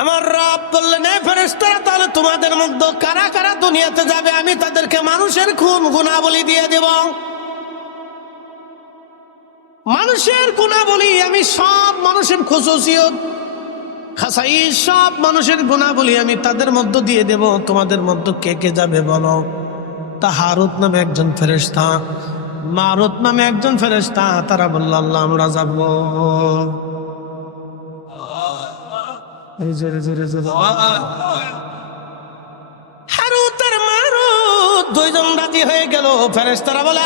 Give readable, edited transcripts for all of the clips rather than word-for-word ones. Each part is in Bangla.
আমার রব বললেন, এ ফেরেশতারা, তাহলে তোমাদের মধ্যে কারা কারা দুনিয়াতে যাবে আমি তাদেরকে মানুষের খুন গুনাহবলি দিয়ে দেব। মানুষের গুনাহবলি আমি সব মানুষের খুসুসিয়ত খাসাই সব মানুষের গুনাহবলি আমি তাদের মধ্যে দিয়ে দেব। তোমাদের মধ্যে কে কে যাবে বলো। তা হারুত নামে একজন ফেরেশতা, মারুত নামে একজন ফেরেশতা, তারা বলল, আল্লাহ আমরা যাব। হারুত আর মারুত দুইজন রাজি হয়ে গেল। ফেরেশতারা বলে,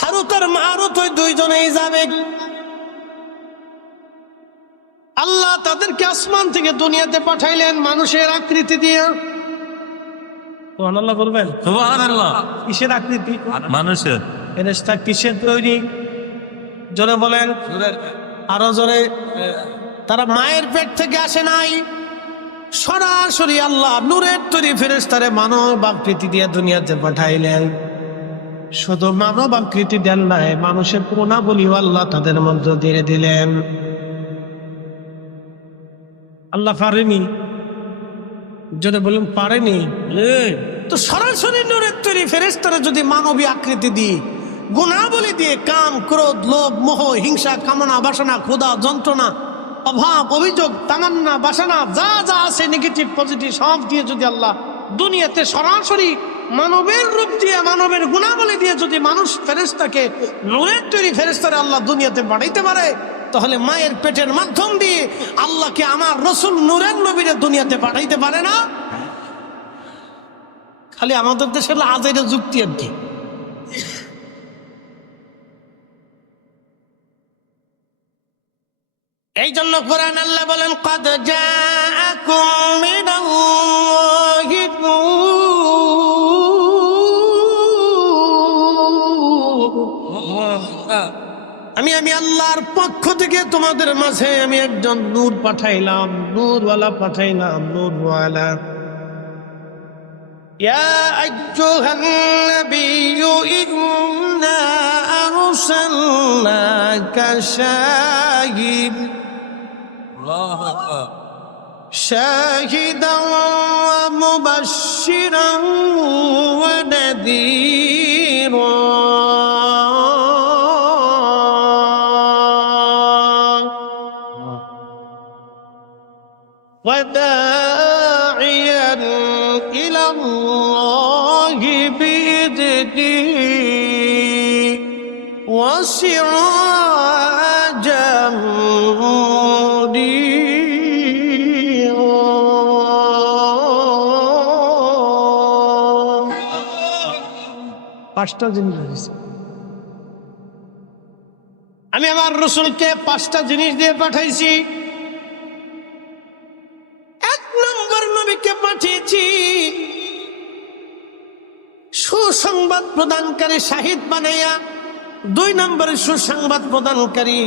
হারুত আর মারুত ওই দুইজনেই যাবে। আল্লাহ তাদেরকে আসমান থেকে দুনিয়াতে পাঠাইলেন মানুষের আকৃতি দিয়ে। সুবহানাল্লাহ বলবেন? সুবহানাল্লাহ। কিসের আকৃতি? মানুষের। ফেরেশতা কিসের তৈরি? জোরে বলেন, আরো জোরে। তারা মায়ের পেট থেকে আসে নাই, সরাসরি আল্লাহ নূরের তৈরি ফেরেশতারে মানব আকৃতি দিয়ে দুনিয়াতে পাঠাইলেন। শুধু মানব আকৃতি দেন নাই, মানুষের গুণাবলীও আল্লাহ তাদের মধ্যে দিয়ে দিলেন। আল্লাহ পারেনি? যদি বলুন পারেনি, তো সরাসরি নূরের তৈরি ফেরেশতারে যদি মানবী আকৃতি দিই, গুণাবলী দিয়ে, কাম, ক্রোধ, লোভ, মোহ, হিংসা, কামনা, বাসনা, ক্ষুধা, যন্ত্রণা, অভাব, অভিযোগ, তামান্না, বাসনা, যা যা আছে নেগেটিভ পজিটিভ সব দিয়ে যদি আল্লাহ দুনিয়াতে সরাসরি মানবের রূপ দিয়ে, মানবের গুণাবলী দিয়ে যদি মানুষ ফেরেশতাকে নূরের তৈরি ফেরেশতারে আল্লাহ দুনিয়াতে পাঠাইতে পারে, তাহলে মায়ের পেটের মাধ্যম দিয়ে আল্লাহকে আমার রসুল নূরের নবীরে দুনিয়াতে পাঠাইতে পারে না? খালি আমাদের দেশের আজাইরা যুক্তি আর কি। এই জন্য কোরআন আল্লাহ বলেন, قد جاءكم من الله আমি আল্লাহর পক্ষ থেকে তোমাদের মাঝে আমি একজন নূর পাঠাইলাম, নূরওয়ালা পাঠাইলাম, নূরওয়ালা। ইয়া আইয়ুহান নাবিয়্যু ইন্না আরসালনাকা শাহিদান ওয়া মুবাশশিরান ওয়া নাযীরা وداعيا إلى الله بإذنه وسراجا منيرا। পাঁচটা জিনিস দিয়েছি আমি, আমার রসুলকে পাঁচটা জিনিস দিয়ে পাঠাইছি। পাঠিয়েছি সুসংবাদ প্রদানকারী, শাহিদ বানাইয়া। 2 নম্বরে সুসংবাদ প্রদানকারী,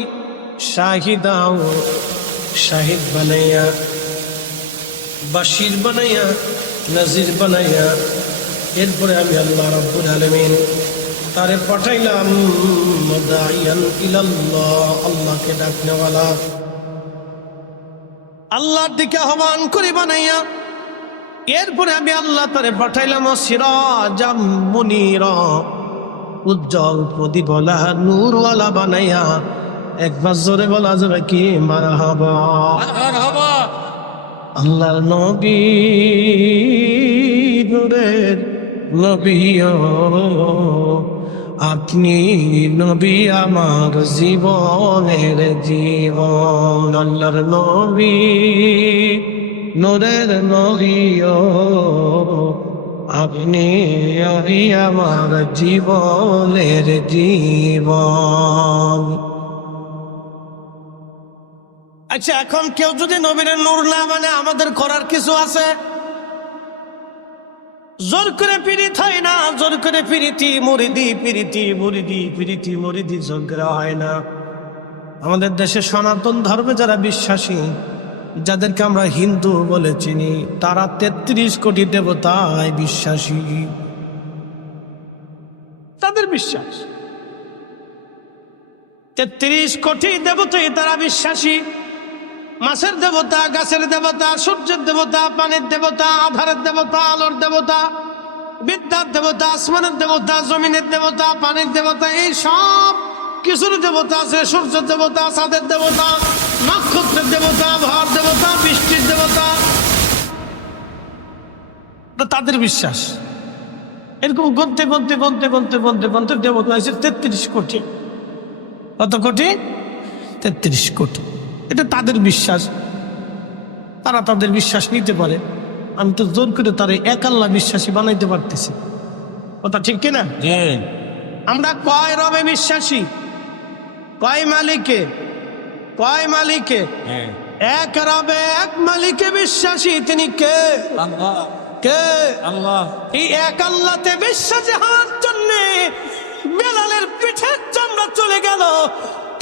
শাহিদাও, শাহিদ বানাইয়া, বাশির বানাইয়া, নাজির বানাইয়া। এরপরে আমি আল্লাহ রাব্বুল আলামিন তারে পাঠাইলাম মুদাইয়ান ইলাল্লাহ, আল্লাহকে ডাকনেওয়ালা, আল্লাহর দিকে আহ্বান করে বানাইয়া। এরপরে আমি আল্লাহ তারে পাঠাইলাম সিরাজাম মুনীরা, উজ্জ্বল প্রদীপওয়ালা, নূরওয়ালা বানাইয়া। একবার জোরে বলা যাবে কি মারহাবা? আল্লাহর নবী, নূরের নবী, আপনি নবী আমার জীবনের জীবন। আল্লাহর নবী, নূরের নবী, আপনি আমার জীবনের জীবন। আচ্ছা, এখন কেউ যদি নবীর নূর না মানে আমাদের করার কিছু আছে? জোর করে পীড়িত হয় না, জোর করে পীড়িতি মুরিদি, পীড়িতি মুরিদি, পীড়িতি মুরিদি জোর করে হয় না। আমাদের দেশে সনাতন ধর্মে যারা বিশ্বাসী, যাদেরকে আমরা হিন্দু বলে চিনি, তারা 33 কোটি দেবতায় বিশ্বাসী। তাদের বিশ্বাস 33 কোটি দেবতায় তারা বিশ্বাসী। মাছের দেবতা, গাছের দেবতা, সূর্যের দেবতা, পানির দেবতা, আধারের দেবতা, আলোর দেবতা, বিদ্যার দেবতা, আসমানের দেবতা, জমিনের দেবতা, পানির দেবতা, এই সব কিছুর দেবতা আছে। সূর্যের দেবতা, চাঁদের দেবতা, নক্ষত্রের দেবতা, আবহাওয়ার দেবতা, বৃষ্টির দেবতা, তাদের বিশ্বাস। এরকম গন্তে গন্তে গন্তে গন্তে গন্তে গন্তে দেবতা হয়েছে 33 কোটি। কত কোটি? 33 কোটি। এটা তাদের বিশ্বাস, তারা তাদের বিশ্বাস নিতে পারে। আমি তো জোর করে তারা এক আল্লাহ বিশ্বাসী বানাইতে পারতেছি। কথা ঠিক কিনা? আমরা কয় রবে বিশ্বাসী? কয় মালিকে? কয় মালিকে? এক রবে, এক মালিকে বিশ্বাসী। তিনি কে? আল্লাহ। কে? আল্লাহ। এই এক আল্লাহতে বিশ্বাসী হওয়ার জন্য বেলালের পিঠের চামড়া চলে গেল,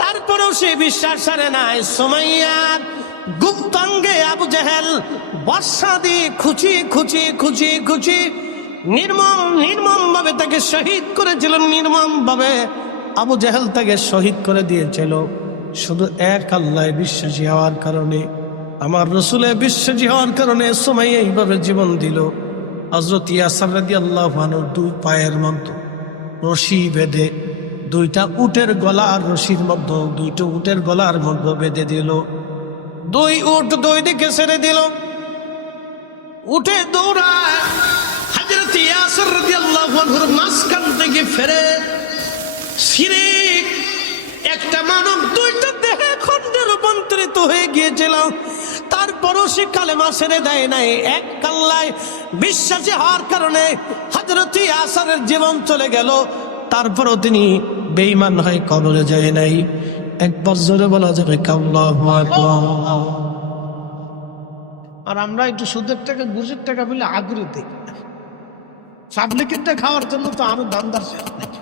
তারপরেও সে বিশ্বাস ছাড়ে নাই। সুমাইয়ার গুপ্তাঙ্গে আবু জেহেল বর্ষা দিয়ে খুচি খুচি খুচি খুচি নির্মম ভাবে তাকে শহীদ করেছিল। নির্মম ভাবে আবু জেহেল তাকে শহীদ করে দিয়েছিল শুধু এক আল্লাহ বিশ্বাসী হওয়ার কারণে। আমার রসুলে বিশ্বাসী হওয়ার কারণে সুমাইয়া এইভাবে জীবন দিল। হযরত ইয়াসির রাদিয়াল্লাহু আনহু 2 পায়ের মধ্যে রশি বেঁধে 2টা উটের গলার রশির মধ্যে 2টা উটের গলার মধ্যে বেঁধে দিল। 2 উট 2 দিকে ছেড়ে দিল। উঠে দৌড়ায় হযরত ইয়াসির রাদিয়াল্লাহু আনহুর মাঝখান থেকে ফেরে শিরিক একটা মানব 2টা দেহে খণ্ডে রূপান্তরিত হয়ে গিয়েছিল। তারপরও সে কালেমা ছেড়ে দেয় নাই। এক আল্লাহ বিশ্বাসী হওয়ার কারণে হযরত ইয়াসিরের জীবন চলে গেল, তারপরও তিনি বেঈমান হয়ে কবরে যায় নাই। একবার জোরে বলা যাবে আল্লাহু আকবার। আর আমরা একটু সুদের টাকা ঘুষের টাকা বলে আগ্রহ দেখি, পাবলিকেরটা খাওয়ার জন্য তো আরো দামদার শেষ নাকি।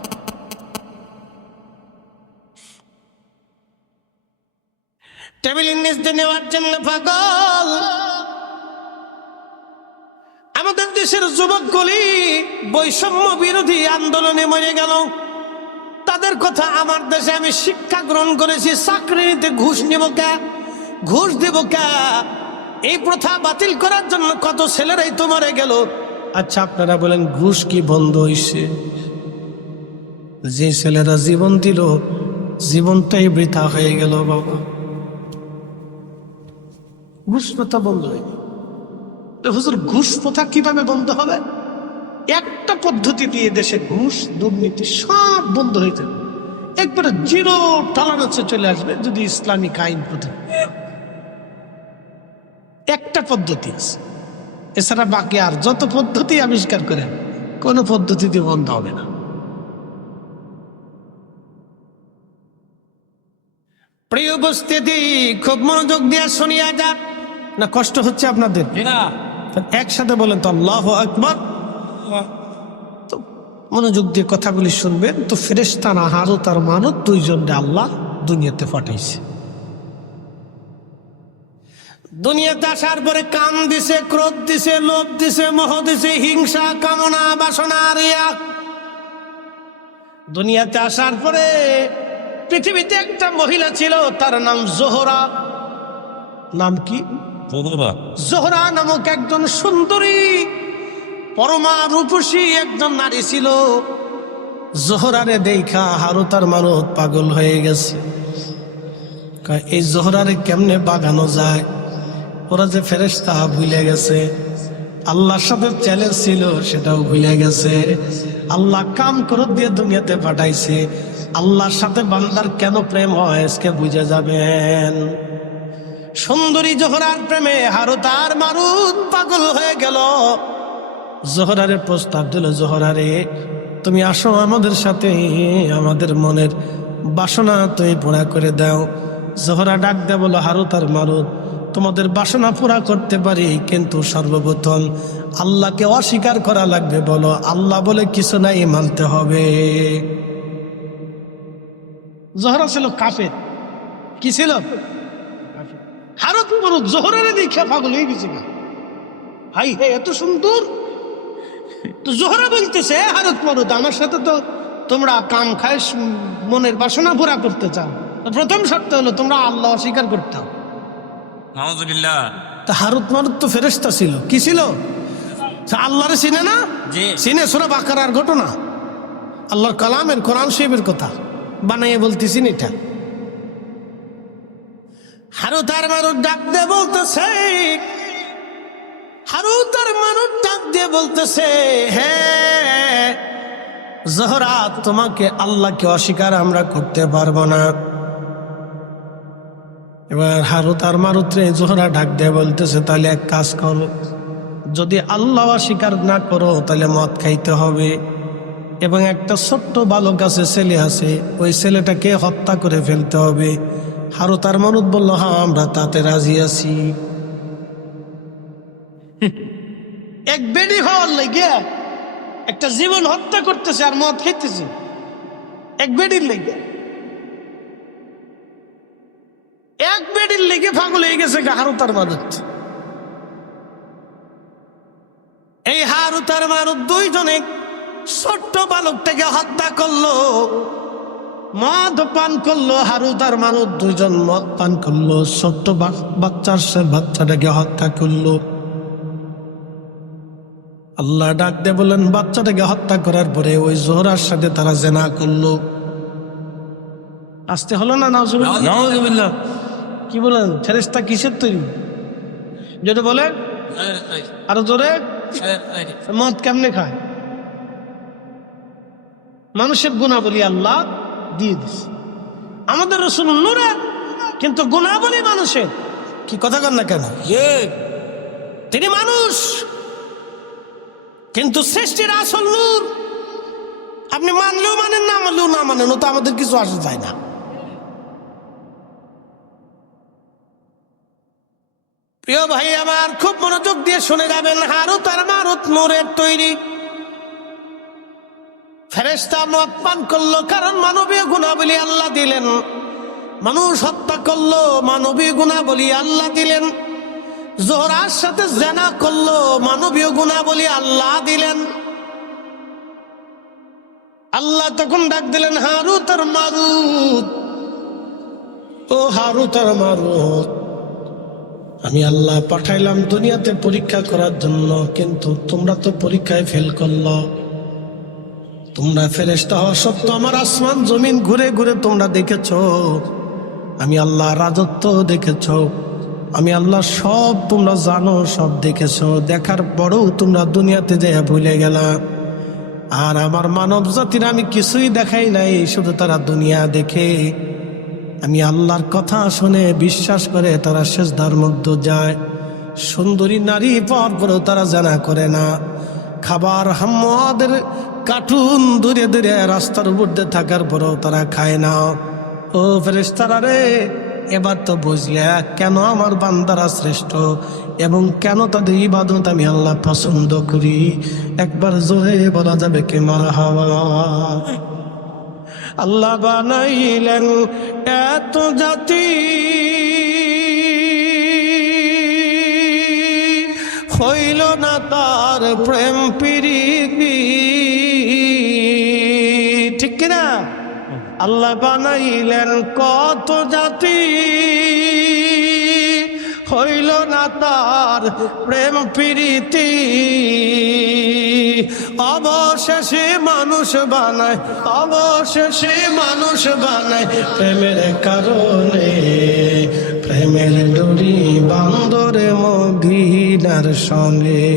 টেবিলের নিচে নেওয়ার জন্য পাগল। আমাদের দেশের যুবকগুলি বৈষম্য বিরোধী আন্দোলনে মরে গেল। তাদের কথা আমার দেশে আমি শিক্ষা গ্রহণ করেছি। চাকরি নিতে ঘুষ নেব কে? ঘুষ দেব কে? এই প্রথা বাতিল করার জন্য কত ছেলেরাই তো মরে গেল। আচ্ছা আপনারা বলেন ঘুষ কি বন্ধ হয়েছে? যে ছেলেরা জীবন দিল জীবনটাই বৃথা হয়ে গেল বাবা। ঘুষ প্রথা বন্ধ হয়নি। হুজুর ঘুষ প্রথা কিভাবে বন্ধ হবে? একটা পদ্ধতি দিয়ে দেশে ঘুষ দুর্নীতি সব বন্ধ হয়ে যাবে, একবারে 0 টলারেন্সে চলে আসবে যদি ইসলামিক আইন প্রথা। একটা পদ্ধতি আছে, এছাড়া বাকি আর যত পদ্ধতি আবিষ্কার করেন কোনো পদ্ধতিতে বন্ধ হবে না। প্রিয় উপস্থিতি, খুব মনোযোগ দিয়ে শুনিয়া যান। না কষ্ট হচ্ছে আপনাদের? একসাথে বলেন তো আল্লাহু আকবার। তো মনোযোগ দিয়ে কথাগুলি শুনবেন। তো ফেরেশতারা হারুত আর মারুত 2 জনকে আল্লাহ দুনিয়াতে পাঠাইছে। দুনিয়াতে আসার পরে কাম দিছে, ক্রোধ দিছে, লোভ দিছে, মোহ দিছে, হিংসা, কামনা, বাসনা, রিয়া। দুনিয়াতে আসার পরে পৃথিবীতে একটা মহিলা ছিল, তার নাম জোহরা। নাম কি? জোহরা নামক একজন সুন্দরী পরমা রূপসী একজন নারী ছিল। জোহরারে দেখা হারুত আর মারুত পাগল হয়ে গেছে। এই জোহরারে কেমনে বাগানো যায়? ওরা যে ফেরেশতা ভুলে গেছে, আল্লাহর সাথে চ্যালেঞ্জ ছিল সেটাও ভুলে গেছে। আল্লাহ কাম ক্রোধ দিয়ে দুনিয়াতে পাঠাইছে। আল্লাহর সাথে বান্দার কেন প্রেম হয় আজকে বুঝে যাবেন। সুন্দরী জোহরার প্রেমে হারুত আর মারুত পাগল হয়ে গেল। জোহরারে প্রস্তাব দিল, জোহরারে তুমি আসো আমাদের সাথে, আমাদের মনের বাসনা তুমি পুরা করে দাও। জোহরা ডাক দেয় বলো, হারুত আর মারুত তোমাদের বাসনা পুরা করতে পারি, কিন্তু সর্বপ্রথম আল্লাহকে অস্বীকার করা লাগবে। বলো আল্লাহ বলে কিছু নাই, মানতে হবে। জোহরা ছিল কাফের। কি ছিল? হারুত মারুত জোহরারে দেখে পাগল হয়ে গেছে। ভাই এত সুন্দর। তো জোহরা বলতেছে, হারুত মারুত আমার সাথে তো তোমরা কাম খায় মনের বাসনা পুরা করতে চাও, প্রথম শর্ত হলো তোমরা আল্লাহ অস্বীকার করতে হবে। নাউযুবিল্লাহ। তা হারুত মারুত তো ফেরেশতা ছিল, কি ছিল? আল্লাহরে চিনে না? জি। চিনে। সূরা বাকারার ঘটনা, আল্লাহর কালামের, কোরআন শরীফের কথা বানাইয়ে বলতেছি এটা। হারুত আর মারুত ডাক দিয়ে বলতেছে, হারুত আর মারুত ডাক দিয়ে বলতেছে, হ্যাঁ জোহরা, তোমাকে আল্লাহকে অস্বীকার আমরা করতে পারবো না। এবার হারুত আর মারুত রে জোহরা ডাক দিয়ে বলতেছে, তাহলে এক কাজ করো, যদি আল্লাহ অস্বীকার না করো তাহলে মদ খাইতে হবে, এবং একটা ছোট্ট বালক আছে, ছেলে আছে, ওই ছেলেটাকে হত্যা করে ফেলতে হবে। হারুত আর মারুত বলল, হ্যাঁ আমরা তাতে রাজি আছি। এক বেডি হওয়ার লেগে একটা জীবন হত্যা করতেছে আর মদ খাইতেছে, এক বেডির লেগে। এক বেডির লেগে পাগল হয়ে গেছে হারুত আর মারুত। এই হারুত আর মারুত দুইজনে ছোট্ট বালকটাকে হত্যা করলো, মদ পান করলো। হারুত আর মারুত দুইজন মদ পান করলো, ছোট্ট বাচ্চাটাকে হত্যা করলো। আল্লাহ ডাক দিয়ে বললেন, বাচ্চাটাকে হত্যা করার পরে ওই জোহরার সাথে তারা জেনা করলো। আসতে হলো না? নাউযুবিল্লাহ। কি বলেন? ফেরেশতা কিসের তৈরি? যেটা বলে আরো জোরে, মদ কেমনে খায়? মানুষের গুণাবলী আল্লাহ দিয়ে দিছে। আমাদের রাসূল নূরের, কিন্তু গুণাবলী মানুষের। কি কথা কন না কেন? তিনি মানুষ, কিন্তু সৃষ্টির আসল নূর। আপনি মানলেও মানেন, না মানলেও না মানেন, ও তো আমাদের কিছু আসে যায় না। প্রিয় ভাই আমার, খুব মনোযোগ দিয়ে শুনে যাবেন। হারুত আর মারুত নূরের তৈরি। ফেরেশতা মদ পান করলো, কারণ মানবীয় গুণাবলী আল্লাহ দিলেন। মানুষ হত্যা করলো, মানবীয় গুণাবলী আল্লাহ দিলেন। জোহরার সাথে জেনা করলো, মানবীয় গুণাবলী আল্লাহ দিলেন। আল্লাহ তখন ডাক দিলেন, হারুত আর মারুত, ও হারুত আর মারুত, আমি আল্লাহ পাঠাইলাম দুনিয়াতে পরীক্ষা করার জন্য, কিন্তু তোমরা তো পরীক্ষায় ফেল করলো। তোমরা ফেরেশতা হওয়া সত্ত্বেও আমার আসমান জমিন ঘুরে ঘুরে তোমরা দেখেছ, আমি আল্লাহ রাজত্ব দেখেছ, আমি আল্লাহ সব তোমরা জানো, সব দেখেছ। দেখার পরেও তোমরা দুনিয়াতে যেয়ে ভুলে গেলা। আর আমার মানব জাতির আমি কিছুই দেখাই নাই, শুধু তারা দুনিয়া দেখে, আমি আল্লাহর কথা শুনে বিশ্বাস করে তারা সিজদার মধ্যে যায়। সুন্দরী নারী পাওয়ার পরেও তারা জানা করে না। খাবার হাম্মাদের কার্টুন দূরে দূরে রাস্তার উপর দিয়ে থাকার পরেও তারা খায় না। ও ফেরেশতারা রে, এবার তো বুঝলে কেন আমার বান্দারা শ্রেষ্ঠ এবং কেন তাদের ইবাদত আমি আল্লাহ পছন্দ করি। একবার জোরে বলা যাবে কি মারহাবা। আল্লাহ বানাইলেন এত জাতি, হইল না তার প্রেম প্রীতি। ঠিক কিনা? আল্লাহ বানাইলেন কত জাতি, হইল না তার প্রেম প্রীতি। অবশেষে মানুষ বানায়, অবশেষে মানুষ বানায় প্রেমের কারণে। প্রেমের ডোরি বান্দরে মদিনার সঙ্গে।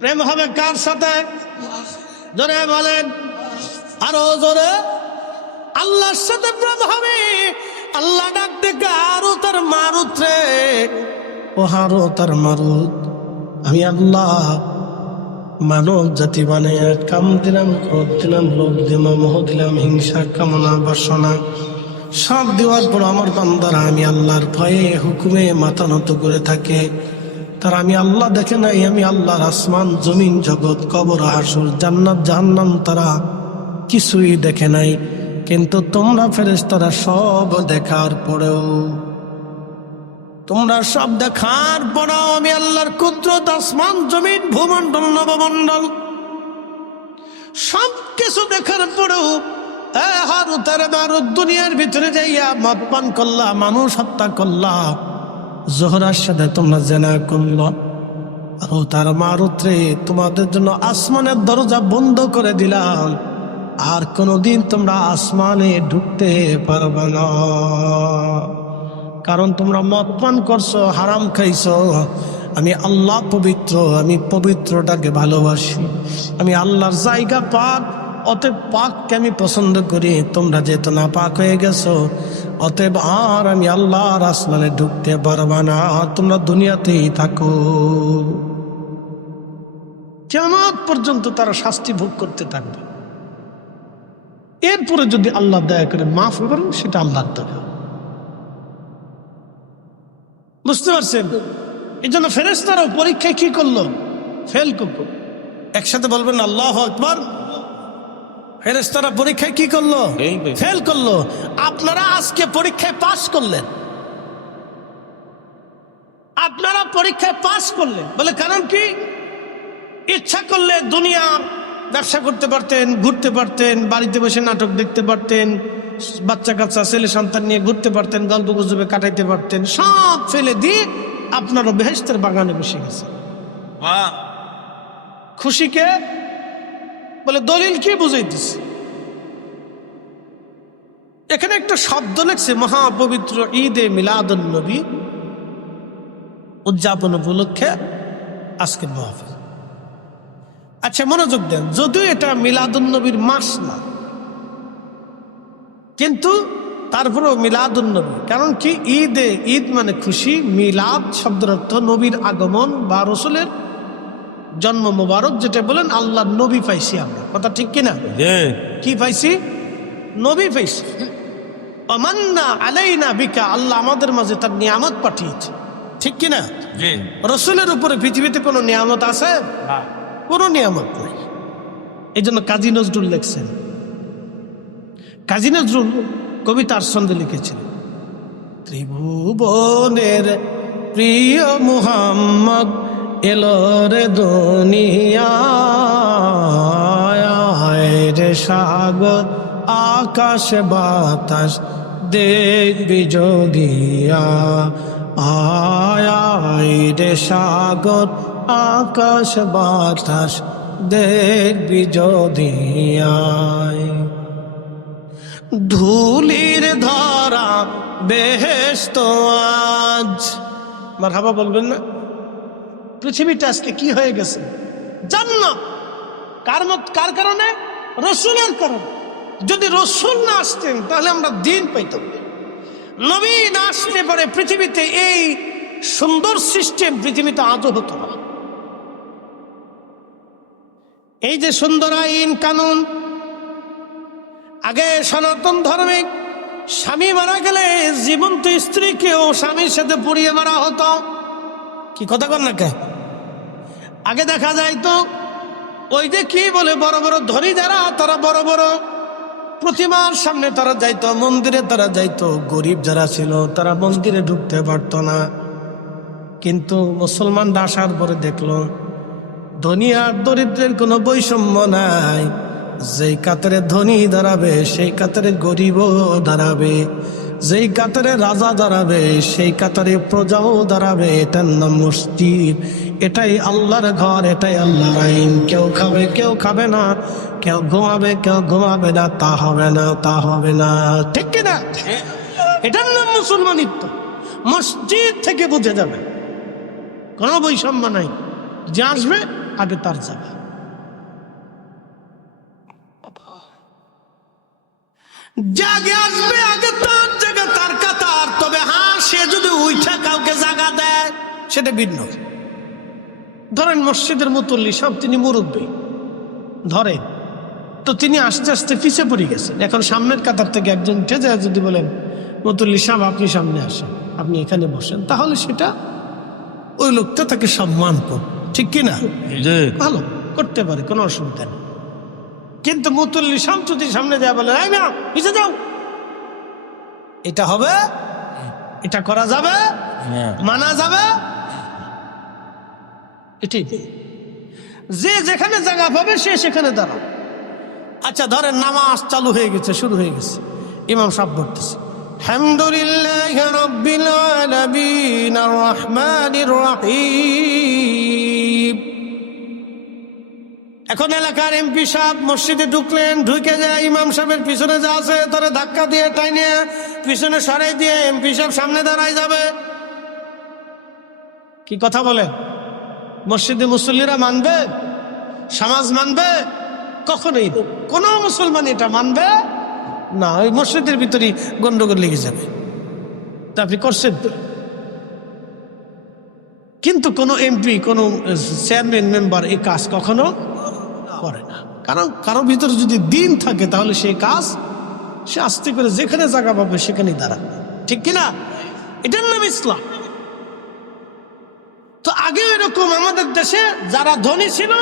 প্রেম হবে কার সাথে? জোরে বলেন, আরো জোরে। আল্লাহর সাথে প্রেম হবে। আল্লাহ ডাক দেখে হারুত আর মারুত রে, ও হারুত আর মারুত, আমি আল্লাহ মানব জাতি বানাইয়া কাম দিলাম, ক্রোধ দিলাম, লোভ দিলাম, মোহ দিলাম, হিংসা, কামনা, বাসনা সব দেওয়ার পর আমার বান্দারা আমি আল্লাহর ভয়ে হুকুমে মাথা নত করে থাকে। তারা আমি আল্লাহ দেখে নাই, আমি আল্লাহর আসমান জমিন জগৎ কবর হাসর জান্নাত জাহান্নাম তারা কিছুই দেখে নাই। কিন্তু তোমরা ফেরেশতারা সব দেখার পরেও, তোমরা সব দেখার পরেও আমি আল্লাহর কুদরত, আসমান জমিন ভূমণ্ডল নবমণ্ডল সব কিছু দেখার পরেও হারুত আর মারুত দুনিয়ার ভিতরে যাইয়া মদ পান করলা, মানুষ হত্যা করলা, জোহরার সাথে তোমরা জেনা করলা। হারুত আর মারুত রে, তোমাদের জন্য আসমানের দরজা বন্ধ করে দিলাম, আর কোনোদিন তোমরা আসমানে ঢুকতে পারবে না। কারণ তোমরা মদ পান করছো, হারাম খাইছো। আমি আল্লাহ পবিত্র, আমি পবিত্রটাকে ভালোবাসি, আমি আল্লাহর জায়গা পাক, অতএব পাককে আমি পছন্দ করি। তোমরা যেহেতু না পাক হয়ে গেছো, অতএব আর আমি আল্লাহর আসমানে ঢুকতে পারবা না, তোমরা দুনিয়াতেই থাকো। কিয়ামত পর্যন্ত তারা শাস্তি ভোগ করতে থাকবে। এরপরে যদি আল্লাহ দয়া করে মাফ করেন, সেটা আল্লাহর দয়া। বুঝতে পারছেন? এই জন্য ফেরেশতারাও পরীক্ষায় কি করলো? ফেল করলো। একসাথে বলবেন আল্লাহু আকবার। ফেরেশতারা পরীক্ষায় কি করলো? ফেল করলো। আপনারা আজকে পরীক্ষায় পাস করলেন, আপনারা পরীক্ষায় পাস করলেন বলে কারণ কি? ইচ্ছা করলে দুনিয়া ব্যবসা করতে পারতেন, ঘুরতে পারতেন, বাড়িতে বসে নাটক দেখতে পারতেন, বাচ্চা কাচ্চা ছেলে সন্তান নিয়ে ঘুরতে পারতেন, গল্প গুজবে কাটাইতে পারতেন। সব ফেলে দিয়ে আপনারা বেহেশতের বাগানে বসে গেছেন। খুশিকে বলে দলিল কি বুঝাইতেছে? এখানে একটা শব্দ লেখছে, মহাপবিত্র ঈদে মিলাদুন নবী উদযাপন উপলক্ষে আজকের মাহফিল। আচ্ছা মনোযোগ দেন, যদিও এটা মিলাদুন নবীর মাস না, কিন্তু তারপরেও মিলাদুন নবী। কারণ কি? ঈদে, ঈদ মানে খুশি, মিলাদ শব্দের অর্থ নবীর আগমন বা রসুলের জন্ম মোবারক, যেটা বলেন আল্লাহ নবী পাইছি আমরা। কথা ঠিক কিনা? কি পাইছি? নবী পাইছি। আমান্না আলাইনা বিকা, আল্লাহ আমাদের মাঝে তার নিয়ামত পাঠিয়েছে। ঠিক কিনা? রসুলের উপরে পৃথিবীতে কোনো নিয়ামত আছে? কোনো নিয়ামত নাই। এই জন্য কাজী নজরুল লিখছেন, কাজী নজরুল কবিতার ছন্দে লিখেছেন, ত্রিভুবনের প্রিয় মুহাম্মদ এলো রে দুনিয়ায়, রে সাগর আকাশ বাতাস দেখবি যদিয়া, আয় রে সাগর আকাশ বাতাস দেখবি যদিয়া, ধুলির ধরা বেহেশত আজ। মারহাবা বলবেন না? পৃথিবীটা আজকে কি হয়ে গেছে? জান্নাত। কার কারণে? রসুলের কারণে। যদি রসুল না আসতেন তাহলে আমরা দিন পাইতাম। নবী না আসতে পারে পৃথিবীতে এই সুন্দর সিস্টেম পৃথিবীতে আজও হতো না। এই যে সুন্দর আইন কানুন, আগে সনাতন ধর্মে স্বামী মারা গেলে জীবন্ত স্ত্রীকেও স্বামীর সাথে পুড়িয়ে মারা হতো। কি কথা কর না কে? আগে দেখা যায় তো ওই যে কি বলে, বড় বড় ধনী যারা, তারা বড় বড় প্রতিমার সামনে তারা যাইতো, মন্দিরে তারা যাইতো। গরিব যারা ছিল তারা মন্দিরে ঢুকতে পারতো না। কিন্তু মুসলমানরা আসার পরে দেখলো ধনী আর দরিদ্রের কোনো বৈষম্য নাই। যেই কাতারে ধনী দাঁড়াবে সেই কাতারে গরিবও দাঁড়াবে, যেই কাতারে রাজা দাঁড়াবে সেই কাতারে প্রজাও দাঁড়াবে। এটার নাম মসজিদ, এটাই আল্লাহর ঘর, এটাই আল্লাহর আইন। কেউ খাবে কেউ খাবে না, কেউ ঘুমাবে কেউ ঘুমাবে না, তা হবে না, তা হবে না। ঠিক কিনা? এটার নাম মুসলমানিত্ব। মসজিদ থেকে বুঝে যাবে কোনো বৈষম্য নাই, যে আসবে আগে তার যাবে। জাগে আসবে আগে তার জায়গা, তার কাতার। তবে হ্যাঁ, সে যদি উঠা কাউকে জায়গা দেয় সেটা ভিন্ন। ধরেন মসজিদের মুতল্লি সাহেব, তিনি মুরব্বী ধরেন, তো তিনি আস্তে আস্তে পিছে পড়ে গেছেন। এখন সামনের কাতার থেকে একজন উঠে যায়, যদি বলেন মুতল্লি সাহেব আপনি সামনে আসেন, আপনি এখানে বসেন, তাহলে সেটা ওই লোকটা তাকে সম্মান করবে। ঠিক কিনা? ভালো করতে পারে, কোনো অসুবিধা নেই। কিন্তু মুতল্লি সাহেব যদি সামনে যায় বলে এই না পিছে যাও, এটা হবে? এটা করা যাবে? মানা যাবে? এটাই যে যেখানে জায়গা পাবে সে সেখানে দাঁড়াও। আচ্ছা ধরেন নামাজ চালু হয়ে গেছে, শুরু হয়ে গেছে, ইমাম সাহেব বলতেছে আলহামদুলিল্লাহি রাব্বিল আলামিন আর রহমানির রহিম। এখন এলাকার এমপি সাহেব মসজিদে ঢুকলেন, ঢুকে যায় ইমাম সাহেবের পিছনে যা আছে তারা ধাক্কা দিয়ে টাইনে পিছনে সরাই দিয়ে এমপি সাহেব সামনে দাঁড়ায় যাবে। কি কথা বলে? মসজিদে মুসল্লিরা মানবে? সমাজ মানবে? কখনোই কোন মুসলমান এটা মানবে না। ওই মসজিদের ভিতরে গন্ডগোল লেগে যাবে। তা আপনি করছেন তো, কিন্তু কোন এমপি কোন চেয়ারম্যান মেম্বার এই কাজ কখনো করে না। কারণ কারো ভিতরে যদি দিন থাকে তাহলে সেই কাজ সে আস্তে করে যেখানে জায়গা পাবে সেখানেই দাঁড়াবে, ঠিক কিনা? এটার নাম ইসলাম। তো আগে এরকম আমাদের দেশে যারা ধনী ছিল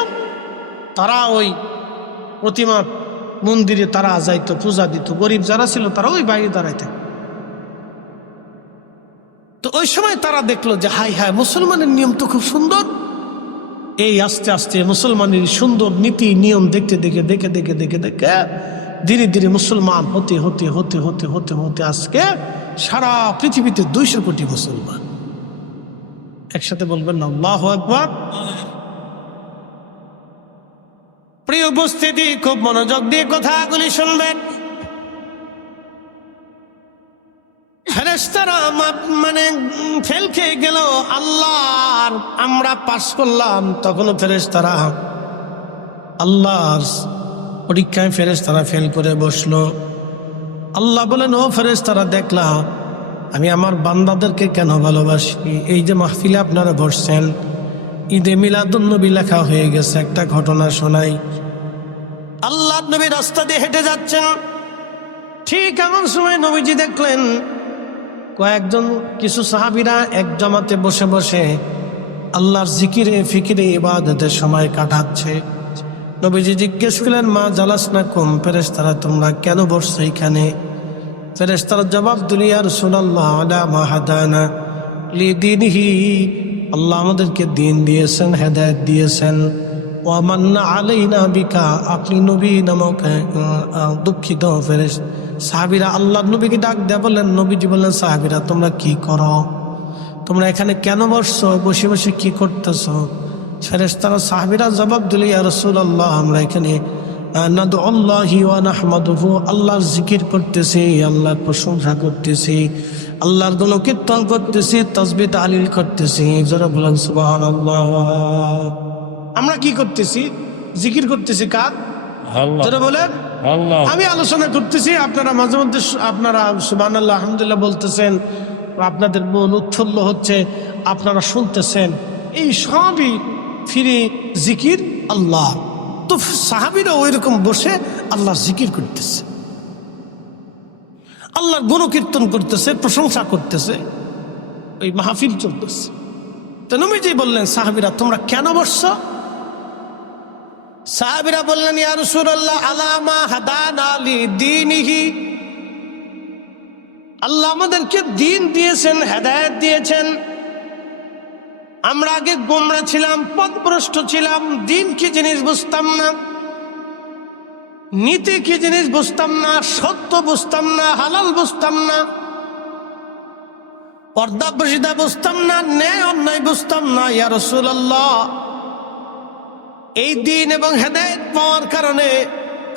তারা ওই প্রতিমা মন্দিরে তারা যাইতো, পূজা দিত। গরিব যারা ছিল তারা ওই বাইরে দাঁড়াইতেন। তো ওই সময় তারা দেখলো যে হাই হাই, মুসলমানের নিয়ম তো খুব সুন্দর। এই আস্তে আস্তে মুসলমানের সুন্দর নীতি নিয়ম দেখতে দেখে দেখে দেখে দেখে দেখে ধীরে ধীরে মুসলমান হতে হতে হতে হতে হতে হতে আজকে সারা পৃথিবীতে 200 কোটি মুসলমান। একসাথে বলবেন না আল্লাহু আকবার। প্রিয় উপস্থিতি, খুব মনোযোগ দিয়ে কথাগুলি শুনবেন। ফেরেশতারা মানে ফেল খেয়ে গেল, আল্লাহর আমরা পাস করলাম, তখনও ফেরেশতারা আল্লাহর পরীক্ষায় ফেরেশতারা ফেল করে বসলো। আল্লাহ বলেন, ও ফেরেশতারা, দেখলা আমি আমার বান্দাদেরকে কেন ভালোবাসি। এই যে মাহফিলে আপনারা বসছেন, ঈদে মিলাদুন নবী লেখা হয়ে গেছে। একটা ঘটনা শোনাই। আল্লাহ নবী রাস্তা দিয়ে হেঁটে যাচ্ছেন, ঠিক এমন সময় নবীজি দেখলেন কয়েকজন কিছু সাহাবীরা এক জমাতে বসে বসে আল্লাহর জিকিরে ফিকিরে ইবাদতের সময় কাটাচ্ছে। নবীজি জিজ্ঞেস করলেন, মা জালাসনাকুম, ফেরেশতারা তোমরা কেন বসছো এখানে? ফেরেশতারা জবাব দিল, ইয়া রাসূলুল্লাহ আলা মা হাদানা লিদীনিহি, আল্লাহ আমাদেরকে দ্বীন দিয়েছেন, হেদায়েত দিয়েছেন। ওয়া মান্না আলাইনা বিকা, আপনি নবী নামক দুঃখিত ফেরেশতা। সাহাবীরা আল্লাহ নবীকে ডাক দেয়া বললেন, নবীজি বললেন, সাহাবীরা তোমরা কি করো? তোমরা এখানে কেন বসছো? বসে বসে কি করতেছো? ফেরেশতারা সাহাবীরা জবাব দিল, ইয়া রাসূলুল্লাহ আমরা এখানে নাদউল্লাহি ওয়া নাহমাদুহু, আল্লাহর জিকির করতেছি, আল্লাহর প্রশংসা করতেছি, আল্লাহর গুণকীর্তন করতেছি, তাসবিহ তাহলিল করতেছি। যারা বলেন সুবহানাল্লাহ। আমরা কি করতেছি? জিকির করতেছি। কার? আল্লাহ। যারা বলেন আল্লাহ। আমি আলোচনা করতেছি, আপনারা মাঝে মধ্যে আপনারা সুবহানাল্লাহ আলহামদুলিল্লাহ বলতেছেন, আপনাদের মন উৎফুল্ল হচ্ছে, আপনারা শুনতেছেন। এই সবই ফিরে জিকির আল্লাহ। তো সাহাবীরা ওই রকম বসে আল্লাহর জিকির করতেছে, আল্লাহর গুণকীর্তন করতেছে, প্রশংসা করতেছে, ওই মাহফিল চলতেছে। তো নবীজি বললেন, সাহাবীরা তোমরা কেন বসছো? সাহাবীরা বললেন, ইয়া রাসূলুল্লাহ আলা মা হাদানা লিদীনিহি, আল্লাহ আমাদেরকে দ্বীন দিয়েছেন, হেদায়েত দিয়েছেন। আমরা আগে গোমরা ছিলাম, পথভ্রষ্ট ছিলাম, দ্বীন কি জিনিস বুঝতাম না, নীতি কি জিনিস বুঝতাম না, সত্য বুঝতাম না, হালাল বুঝতাম না, পর্দা প্রসিদ্ধা বুঝতাম না, ন্যায় অন্যায় বুঝতাম না। ইয়া রাসূলুল্লাহ, এই দ্বীন এবং হেদায়েত পাওয়ার কারণে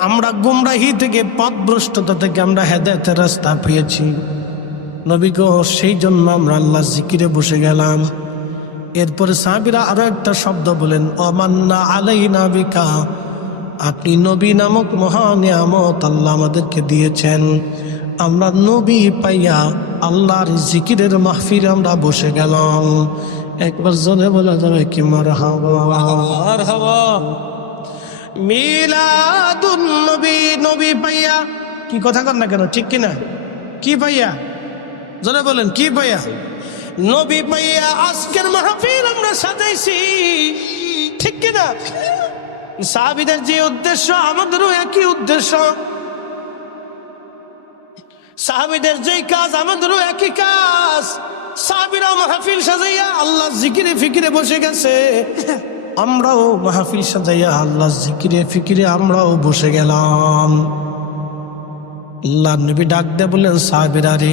আমরা গুমরাহি থেকে, পথভ্রষ্টতা থেকে আমরা হেদায়েতের রাস্তা পেয়েছি। নবী গো, সেই জন্য আমরা আল্লাহ জিকিরে বসে গেলাম। এরপরে সাহাবীরা আরো একটা শব্দ বলেন, আমান্না আলাইনা বিকা, আপনি নবী নামক মহা নিয়ামত আল্লাহ আমাদেরকে দিয়েছেন। আমরা নবী পাইয়া আল্লাহর জিকিরের মাহফিলে আমরা বসে গেলাম। একবার জোরে বলা যাবে কি মারহাবা? মারহাবা। মিলাদুন নবী, নবী পাইয়া, কি কথা কর না কেন, ঠিক কিনা? কি পাইয়া? জোরে বলেন, কি পাইয়া? নবী পাইয়া আজকের মাহফিল আমরা সাজাইছি, ঠিক কিনা? সাহাবীদের যে উদ্দেশ্য, আমাদেরও একই উদ্দেশ্য। সাহাবীদের যেই কাজ, আমাদেরও একই কাজ। সাহাবীরা মাহফিল সাজাইয়া আল্লাহ জিকিরে ফিকিরে বসে গেছে, আমরাও মাহফিল সাজাইয়া আল্লাহ জিকিরে ফিকিরে আমরাও বসে গেলাম। আল্লাহ নবী ডাক দিয়ে বললেন, সাহাবীরা রে,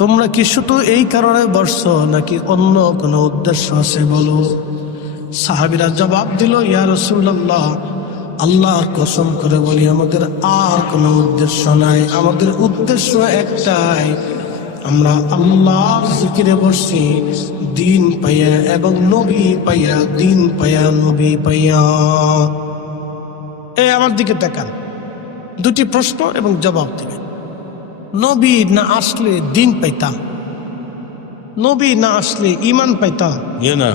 তোমরা কি শুধু এই কারণে বসছো নাকি অন্য কোনো উদ্দেশ্য আছে বলো? সাহাবীরা জবাব দিল, ইয়া রাসূলুল্লাহ, আল্লাহর কসম করে বলি আমাদের আর কোনো উদ্দেশ্য নাই, আমাদের উদ্দেশ্য একটাই, আমরা আল্লাহর জিকিরে বসছি দিন পাইয়া এবং নবী পাইয়া, দিন পাইয়া নবী পাইয়া। আমার দিকে তাকান, দুটি প্রশ্ন এবং জবাব দিবেন। নবী না আসলে দিন পাইতাম, নবী না আসলে ঈমান পাইতাম না,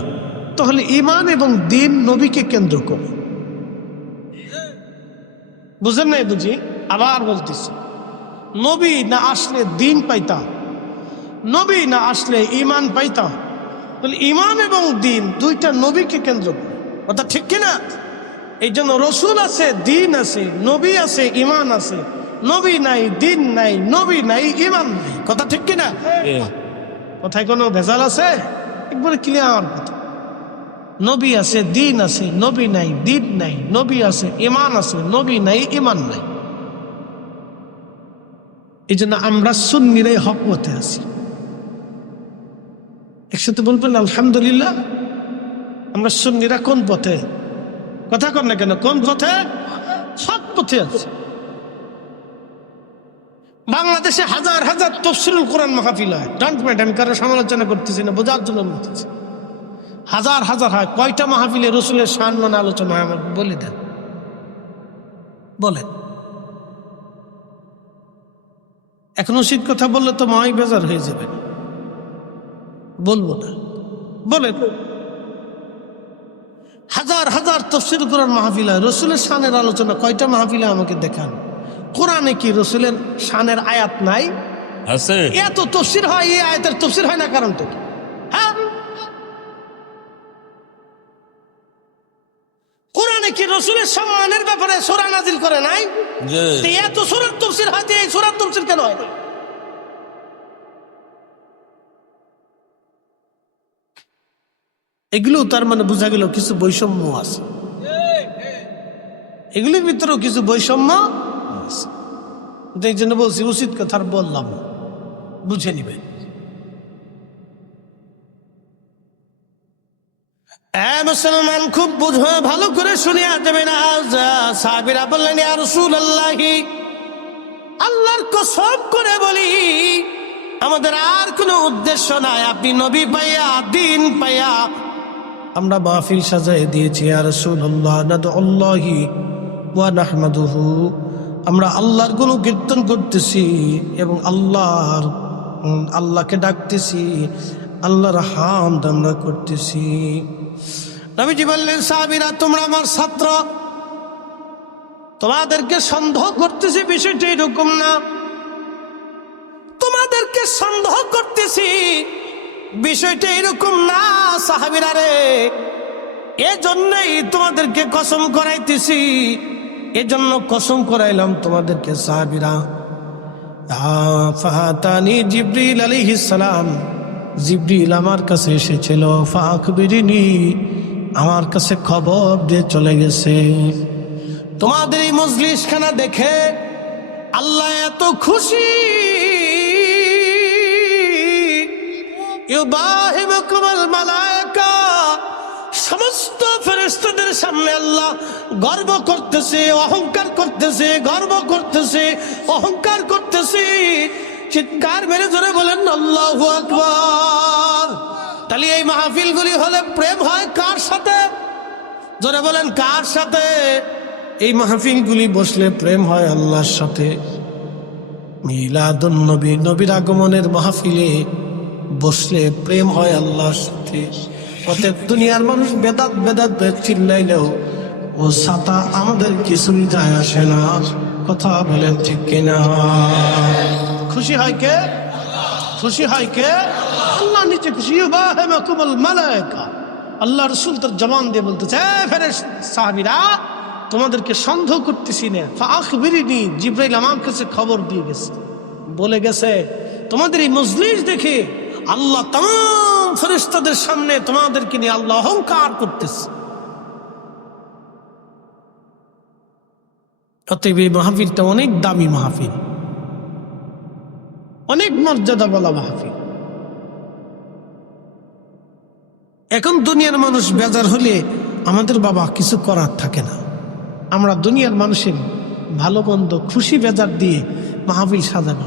তাহলে ঈমান এবং দিন নবীকে কেন্দ্র করে। বুঝেন নাই বুঝি? আবার বলতেছি, নবী না আসলে দিন পাইতাম, নবী না আসলে ঈমান পাইতাম, তাহলে ঈমান এবং দিন দুইটা নবীকে কেন্দ্র করে। কথা ঠিক কিনা? এই জন্য রসুল আছে, দিন আছে, নবী আছে, ঈমান আছে। নবী নাই, দিন নাই, নবী নাই, ঈমান নাই। কথা ঠিক কিনা? কথায় কোনো ভেজাল আছে? একবারে ক্লিয়ার কথা। নবী আছে, দিন আছে, নবী নাই, দিন নাই, নবী আছে, ঈমান আছে, নবী নাই, ঈমান নাই। এই জন্য আমরা সুন্নিরাই হক পথে আছি। একসাথে বলবেন আলহামদুলিল্লাহ। আমরা সুন্নিরা কোন পথে? কথা কর না কেন? কোন পথে? হক পথে আছে। বাংলাদেশে হাজার হাজার তাফসীরুল কোরআন মাহফিল হয়। ডোন্ট মাইন্ড, আমি কারো সমালোচনা করতেছি না, বোঝার জন্য বলতেছি। হাজার হাজার হয়। কয়টা মাহফিলে রসুলের শান মানে আলোচনা হয় আমাকে বলে দেন, বলেন। এখন উচিত কথা বললে তো মাই বেজার হয়ে যাবে, বলবো না। বলেন, হাজার হাজার তাফসীর কোরআন মাহফিল হয়, রসুলের শানের আলোচনা কয়টা মাহফিলে আমাকে দেখান। কোরআনে কি রসুলের শানের আয়াত নাই? আছে। এত তাফসীর হয়, এই আয়াতের তাফসীর হয় না, কারণটা কি? হ্যাঁ, কোরআনে কি রসুলের সম্মানের ব্যাপারে সূরা নাজিল করে নাই? এত সূরার তাফসীর হয়, এই সূরার তাফসীর কেন হয়? এগুলো তার মানে বোঝা গেল কিছু বৈষম্য আছে, এগুলোর ভিতরেও কিছু বৈষম্য আছে। এই জন্য বলছি, উচিত কথা বললাম, বুঝে নিবেন। মুসলমান খুব বুঝো, ভালো করে শুনিয়া দেবেন। সাহাবীরা বললেন, ইয়া রাসূলুল্লাহ, আল্লাহর কসম করে বলি আমাদের আর কোনো উদ্দেশ্য নাই, আপনি নবী পাইয়া, দিন পাইয়া আমরা মাহফিল সাজাই দিয়েছি। ইয়া রাসূলুল্লাহ, নাদউল্লাহি ওয়া নাহমাদুহু, আমরা আল্লাহর গুণকীর্তন করতেছি এবং আল্লাহকে ডাকতেছি, আল্লাহর হামদ আমরা করতেছি। নবীজি বললেন, সাহাবীরা তোমরা আমার ছাত্র, তোমাদেরকে সন্দেহ করতেছি, বিষয়টা এরকম না। তোমাদেরকে সন্দেহ করতেছি, বিষয়টা এরকম না সাহাবীরা রে। এজন্যই তোমাদেরকে কসম করাইতেছি, এজন্য কসম করাইলাম তোমাদেরকে সাহাবীরা। ফাতানি জিবরিল আলাইহিস সালাম, জিবরিল আমার কাছে এসেছিল। ফাখবিরিনি, আমার কাছে খবর দিয়ে চলে গেছে। তোমাদের এই মজলিসখানা দেখে আল্লাহ এত খুশি, ইউবাহিবুকুমুল মালায়েকা, সমস্ত ফেরেশতাদের সামনে আল্লাহ গর্ব করতেছে, অহংকার করতেছে, গর্ব করতেছে, অহংকার করতেছে। চিৎকার মেরে জোরে বলেন আল্লাহু আকবার। তাহলে এই মাহফিলগুলি হলে প্রেম হয় কার সাথে? জোরে বলেন, কার সাথে? এই মাহফিলগুলি বসলে প্রেম হয় আল্লাহর সাথে। মিলাদুন নবী, নবীর আগমনের মাহফিলে বসলে প্রেম হয় আল্লাহর সাথে। প্রত্যেক দুনিয়ার মানুষ বেদাত বেদাত চিল্লাইলেও ও সাতা আমাদের কিছুই যায় আসে না। কথা বলেন ঠিক কিনা? খুশি হয় কে? খুশি হয় কে? আল্লাহ নিজে খুশি। ইউবাহিবুকুমুল মালায়েকা, আল্লাহ রাসূল তার জবান দিয়ে বলতেছে, ফেরেশতা সাহাবীরা তোমাদেরকে সন্দেহ করতেছি না। ফাখবিরিনি, জিবরাইল আমার কাছে খবর দিয়ে গেছে, বলে গেছে তোমাদের এই মজলিস দেখে আল্লাহ तमाम ফেরেশতাদের সামনে তোমাদেরকে নিয়ে আল্লাহ অহংকার করতেছে। অতএব এই মাহফিলটা অনেক দামি মাহফিল, অনেক মর্যাদা বলা মাহফিল। এখন দুনিয়ার মানুষ বেজার হলে আমাদের বাবা কিছু করার থাকে না। আমরা দুনিয়ার মানুষের ভালো মন্দ খুশি বেজার দিয়ে মাহফিল সাজাবো।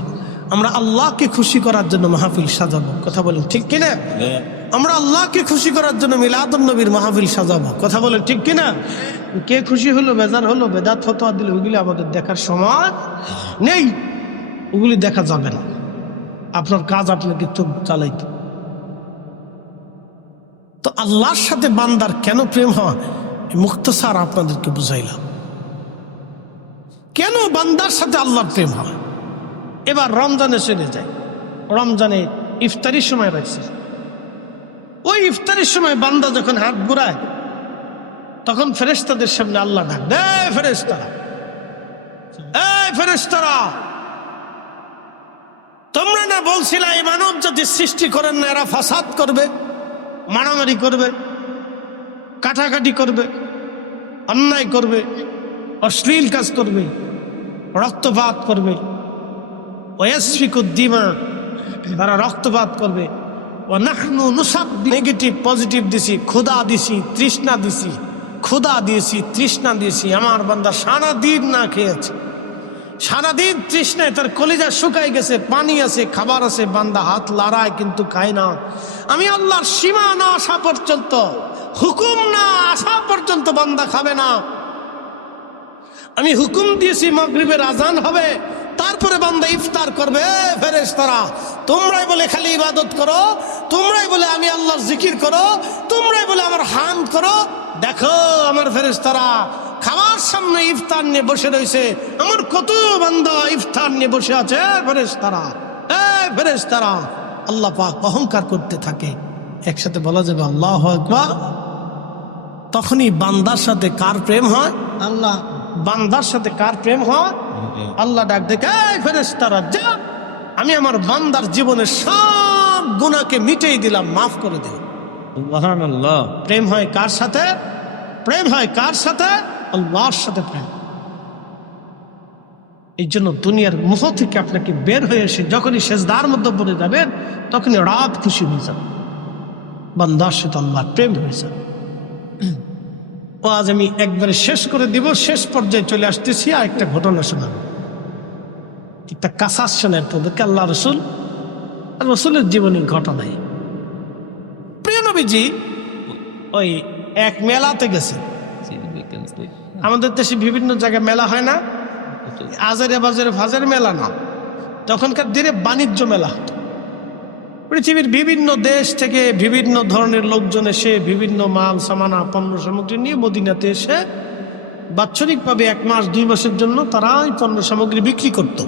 আমরা আল্লাহকে খুশি করার জন্য মাহফিল সাজাবো। কথা বলেন ঠিক কিনা? আমরা আল্লাহকে খুশি করার জন্য মিলাদুন নবীর মাহফিল সাজাবো। কথা বলেন ঠিক কিনা? কে খুশি হলো বেজার হলো বেদাত ফতোয়া দিলে ওগুলি আমাদের দেখার সময় নেই, ওগুলি দেখা যাবে না। আপনার কাজ আপনাকে তো চালাইতে। তো আল্লাহর সাথে বান্দার কেন প্রেম হয় মুখতাসার আপনাদেরকে বুঝাইলাম। কেন বান্দার সাথে আল্লাহর প্রেম হয়। এবার রমজানে চলে যায়। রমজানে ইফতারির সময় রয়েছে, ওই ইফতারির সময় বান্দা যখন হাত ঘুরায় তখন ফেরেশতাদের সামনে আল্লাহ ডাক দেয়, ফেরেশতারা, এই ফেরেশতারা, তোমরা না বলছিলে এই মানব জাতি সৃষ্টি করেন না এরা ফাসাদ করবে, মারামারি করবে, কাটাকাটি করবে, অন্যায় করবে, অশ্লীল কাজ করবে, রক্তপাত করবে, ওয়াসফিকুদ্দিমা, তারা রক্তপাত করবে। ও নাহনু নুসাব, নেগেটিভ পজিটিভ দিছি, ক্ষুধা দিছি, তৃষ্ণা দিছি, ক্ষুধা দিয়েছি, তৃষ্ণা দিয়েছি। আমার বান্দা সারাদিন না খেয়েছে, সারাদিন তৃষ্ণায় তার কলিজা শুকাই গেছে, পানি আছে, খাবার আছে, বান্দা হাত লড়ায় কিন্তু খায় না। আমি আল্লাহর সীমা না আসা পর্যন্ত, হুকুম না আসা পর্যন্ত বান্দা খাবে না। আমি হুকুম দিয়েছি মাগরিবের আজান হবে, তারপরে বান্দা ইফতার করবে। ফেরেশতারা, তোমরাই বলে খালি ইবাদত করো, তোমরাই বলে আমি আল্লাহর জিকির করো, তোমরাই বলে আমার হামদ করো। দেখো আমার ফেরেশতারা খাবার সামনে ইফতার নিয়ে বসে রয়েছে, আমার কত বান্দা ইফতার নিয়ে বসে আছে। ফেরেশতারা, ফেরেশতারা, আল্লাহ পাক অহংকার করতে থাকে। একসাথে বলা যাবে আল্লাহু আকবার। তখনই বান্দার সাথে কার প্রেম হয়? আল্লাহ। বান্দার সাথে কার প্রেম হয়? আল্লাহ ডাক দেখে, ফেরেশতারা যা, আমি আমার বান্দার জীবনের সব গুনাহকে মিটিয়ে দিলাম, মাফ করে দিলাম। সুবহানাল্লাহ। প্রেম হয় কার সাথে? প্রেম হয় কার সাথে? আল্লাহর সাথে প্রেম। এই জন্য দুনিয়ার মুখ থেকে আপনাকে বের হয়ে এসে যখনই সেজদার মধ্যে পড়ে যাবেন তখনই রাত খুশি হয়ে যাবে, বান্দার সাথে আল্লাহর প্রেম হয়ে যাবে। আজ আমি একবারে শেষ করে দিব, শেষ পর্যায়ে চলে আসতেছি। আর একটা ঘটনা শোনাবো, একটা কাসাস শোনেন তোদেরকে। আল্লাহ রসুল আর রসুলের জীবনের ঘটনায় প্রিয় নবীজি ওই এক মেলাতে গেছে। আমাদের দেশে বিভিন্ন জায়গায় মেলা হয় না, আজারে বাজারে ফাজের মেলা না, তখনকার দিনে বাণিজ্য মেলা হতো। পৃথিবীর বিভিন্ন দেশ থেকে বিভিন্ন ধরনের লোকজন এসে বিভিন্ন মাল সামানা পণ্য সামগ্রী নিয়ে মদিনাতে এসে বাৎসরিকভাবে 1 মাস 2 মাসের জন্য তারা এই পণ্য সামগ্রী বিক্রি করত।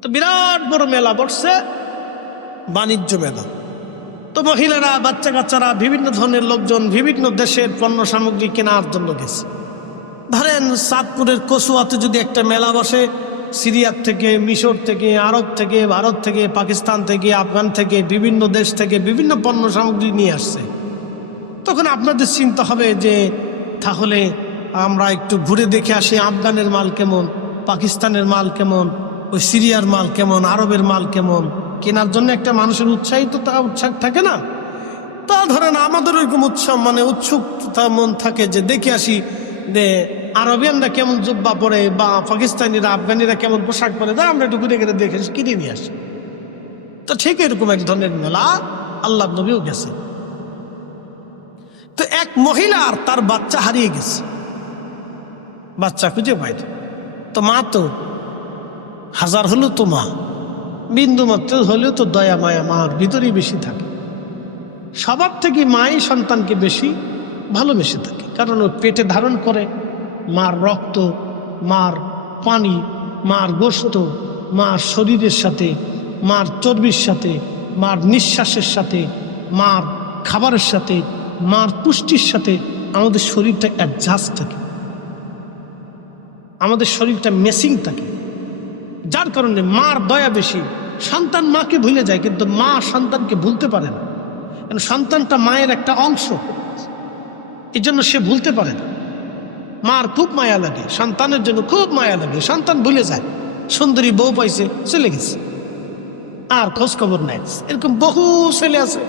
তো বিরাট বড় মেলা বসছে, বাণিজ্য মেলা। তো মহিলারা, বাচ্চা কাচ্চারা, বিভিন্ন ধরনের লোকজন বিভিন্ন দেশের পণ্য সামগ্রী কেনার জন্য গেছে। ধরেন চাঁদপুরের কচুয়াতে যদি একটা মেলা বসে, সিরিয়ার থেকে, মিশর থেকে, আরব থেকে, ভারত থেকে, পাকিস্তান থেকে, আফগান থেকে, বিভিন্ন দেশ থেকে বিভিন্ন পণ্য সামগ্রী নিয়ে আসছে, তখন আপনাদের চিন্তা হবে যে তাহলে আমরা একটু ঘুরে দেখে আসি আফগানের মাল কেমন, পাকিস্তানের মাল কেমন, ওই সিরিয়ার মাল কেমন, আরবের মাল কেমন। কেনার জন্য একটা মানুষের উৎসাহ থাকে না? তা ধরেন আমাদের ওইরকম উৎসুকতা মন থাকে যে দেখে আসি যে আরবিয়ানরা কেমন জুব্বা পরে বা পাকিস্তানিরা, আফগানিরা কেমন পোশাক পরে, তা আমরা একটু ঘুরে ঘুরে দেখে কিনে নিয়ে আসি। তো ঠিক এরকম এক ধরনের মেলা আল্লাহ নবীও গেছে। তো এক মহিলা আর তার বাচ্চা হারিয়ে গেছে, বাচ্চা খুঁজে পাইত। তো মা তো হাজার হলেও তো মা, বিন্দু মাত্র হলেও তো দয়া মায়া মার ভিতরেই বেশি থাকে। সবার থেকে মাই সন্তানকে বেশি ভালোবেসে থাকে, কারণ ও পেটে ধারণ করে মার রক্ত, মার পানি, মার গোশত, মার শরীরের সাথে, মার চর্বির সাথে, মার নিঃশ্বাসের সাথে, মার খাবারের সাথে, মার পুষ্টির সাথে আমাদের শরীরটা অ্যাডজাস্ট থাকে, আমাদের শরীরটা মেসিং থাকে। যার কারণে মার দয়া বেশি। সন্তান মাকে ভুলে যায়, কিন্তু মা সন্তানকে ভুলতে পারে না, কারণ সন্তানটা মায়ের একটা অংশ, এই জন্য সে ভুলতে পারে না। মার খুব মায়া লাগে, সন্তানের জন্য খুব মায়া লাগে, সন্তান ভুলে যায়, সুন্দরী বউ পাইছে চলে গেছে, আর খোঁজ খবর নাই। এরকম বহু ছেলে আছে,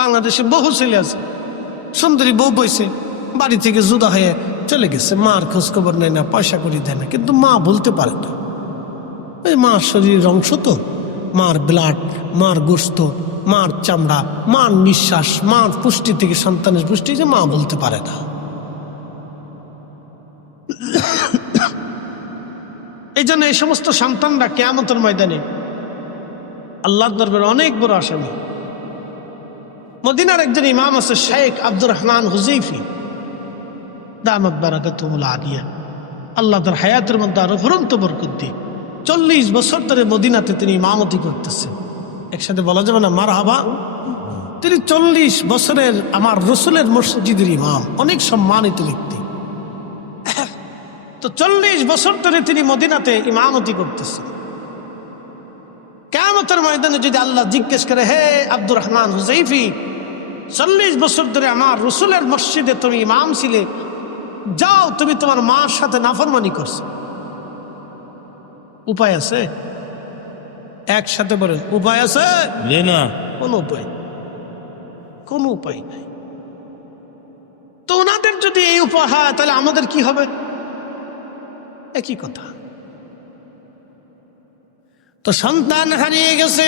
বাংলাদেশে বহু ছেলে আছে, সুন্দরী বউ পাইছে, বাড়ি থেকে জুদা হয়ে চলে গেছে, মার খোঁজ খবর নেয় না, পয়সা করি দেয় না, কিন্তু মা বলতে পারে না। ওই মার শরীরের অংশ তো, মার ব্লাড, মার গোশত, মার চামড়া, মার নিঃশ্বাস, মার পুষ্টি থেকে সন্তানের পুষ্টি, যে মা বলতে পারে না। এই জন্য এই সমস্ত সন্তানরা কিয়ামতের ময়দানে আল্লাহর দরবারে অনেক বড় আসামি। মদিনার একজন ইমাম আছে শেখ আব্দুর রহমান হুযাইফি দামাত বারাকাতুহুল আলিয়া, আল্লাহ তার হায়াতের মধ্যে আরো ফুরন্ত বরকত দিয়ে 40 বছর ধরে মদিনাতে তিনি ইমামতি করতেছেন। একসাথে বলা যাবে না মারহাবা। তিনি 40 বছরের আমার রসুলের মসজিদের ইমাম, অনেক সম্মানিত ব্যক্তি। তো 40 বছর ধরে তিনি মদিনাতে ইমামতি করতেছেন। কিয়ামতের ময়দানে যদি আল্লাহ জিজ্ঞেস করে, হে আব্দুর রহমান হুযাইফি, 40 বছর ধরে আমার রসুলের মসজিদে তুমি ইমাম ছিলে, যাও তুমি তোমার মার সাথে নাফরমানি করছো, উপায় আছে? একসাথে বলেন, উপায় আছে? না, কোন উপায়, কোন উপায় নাই। তো ওনাদের যদি এই উপায় হয়, তাহলে আমাদের কি হবে? একই কথা। তো সন্তান হারিয়ে গেছে,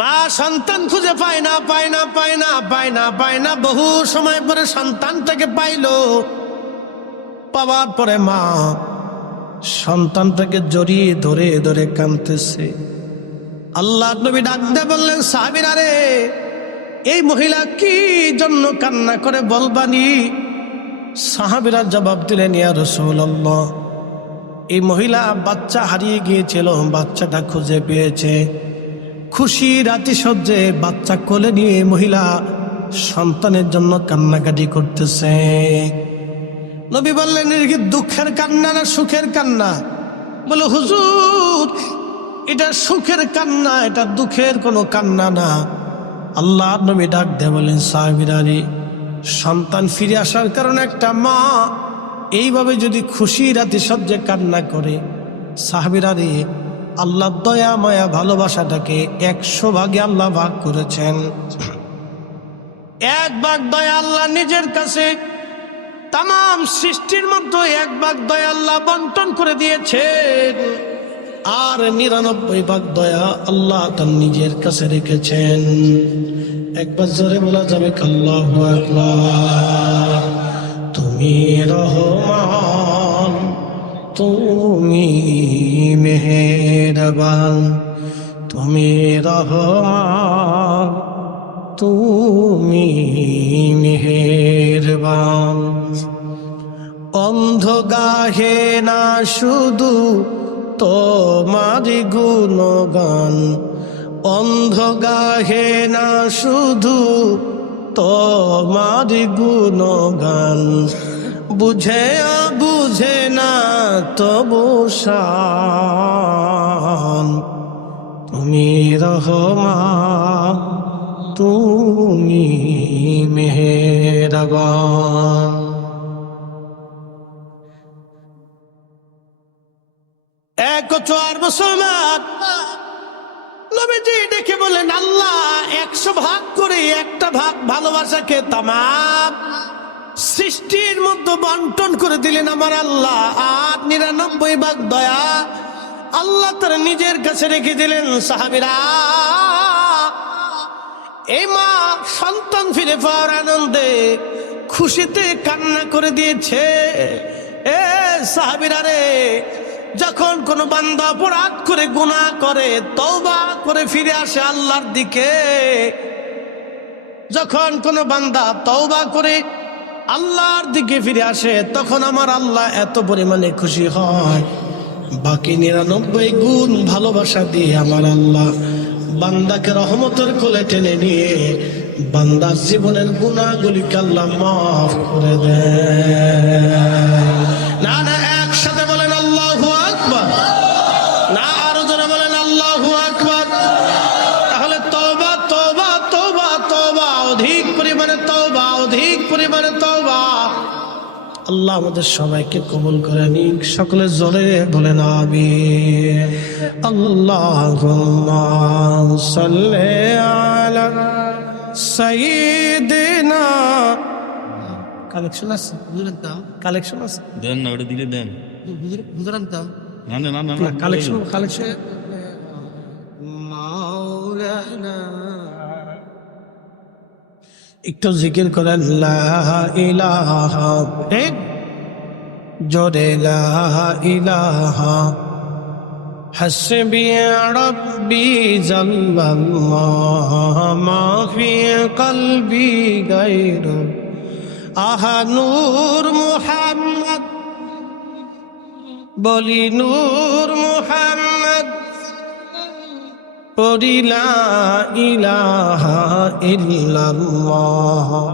মা সন্তান খুঁজে পায় না, পায় না, পায় না, পায় না, পায় না। বহু সময় পরে সন্তানটাকে পাইলো, পাওয়ার পরে মা সন্তানটাকে জড়িয়ে ধরে ধরে কাঁদতেছে। আল্লাহ নবী ডাক দিয়ে বললেন, সাহাবীরা রে, এই মহিলা কি জন্য কান্না করে বলবানি? সাহাবীরা জবাব দিলেন, ইয়া রাসূলুল্লাহ, এই মহিলা বাচ্চা হারিয়ে গিয়েছিল, বাচ্চাটা খুঁজে পেয়েছে। খুশি রাতিসজ্জে বাচ্চা কোলে নিয়ে মহিলা সন্তানের জন্য কান্নাকাটি করতেছে। নবী বললেন, এর কি দুঃখের কান্না না সুখের কান্না? বলে, হুজুর, এটা সুখের কান্না, এটা দুঃখের কোনো কান্না না। আল্লাহ নবী ডাক দিয়ে বলেন, সাহাবীরা রে, সন্তান ফিরে আসার কারণে একটা মা এইভাবে যদি খুশি রাতিসজ্জে কান্না করে, সাহাবীরা রে, আল্লাহ দয়া মায়া ভালোবাসাটাকে 100 ভাগে আল্লাহ ভাগ করেছেন। 1 ভাগ দয়া আল্লাহ নিজের কাছে, তাম সৃষ্টির মধ্যে 1 ভাগ দয়া আল্লাহ বন্টন করে দিয়েছেন, আর 99 ভাগ দয়া আল্লাহ তার নিজের কাছে রেখেছেন। একবার জোরে বলা যাবে আল্লাহু আকবার। তুমি রহমান, তুমি মেহেরবান, তুমি রহমান, তুমি মেহেরবান। অন্ধ গাহে না শুধু তোমার গুণগান, অন্ধ গাহে না শুধু তোমার গুণগান, বুঝে বুঝে না তবু শান। তুমি রহমান, তুমি মেহেরবান। 104 মুসলমান নবীজি ডেকে বলেন, আল্লাহ 100 ভাগ করে 1টা ভাগ ভালোবাসাকে তাম সৃষ্টির মধ্যে বন্টন করে দিলেন আমার আল্লাহ, আর 99 ভাগ দয়া আল্লাহ তার নিজের কাছে রেখে দিলেন। সাহাবীরা, এই মা সন্তান ফিরে পাওয়ার আনন্দে খুশিতে কান্না করে দিয়েছে। এ সাহাবীরা রে, যখন কোন বান্দা অপরাধ করে গুনাহ করে তওবা করে ফিরে আসে আল্লাহর দিকে, যখন কোন বান্দা তওবা করে আল্লাহর দিকে ফিরে আসে, তখন আমার আল্লাহ এত পরিমাণে খুশি হয়, বাকি 99 গুণ ভালোবাসা দিয়ে আমার আল্লাহ বান্দাকে রহমতের কোলে টেনে নিয়ে বান্দার জীবনের গুনাহগুলিকে আল্লাহ মাফ করে দেয়। না না, একসাথে বলেন আল্লাহু আকবার। না, আরো জোরে বলেন আল্লাহু আকবার। তাহলে তওবা তওবা তওবা তওবা, অধিক পরিমাণে তওবা, অধিক পরিমাণে তওবা। আল্লাহ আমাদের সবাইকে কবুল করে নিক। সকলে জোরে বলেন আমিন। আল্লাহুম্মা সাল্লি আলা সাইয়্যিদিনা। কালেকশন আছে, হুজুরের দাম কালেকশন আছে, দেন না, ওটা দিলে দেন। হুজুরের দাম না না না না কালেকশন মাওলানা। একটু জিকির করেন লা ইলাহা, জোরে লা ইলাহা হাসবি রাব্বি জাল্লাল্লাহ মা ফি কলবি গায়রু। আহা নূর মুহাম্মদ, বলি নূর মুহাম্মদ, পড়ি লা ইলাহা ইল্লাল্লাহ।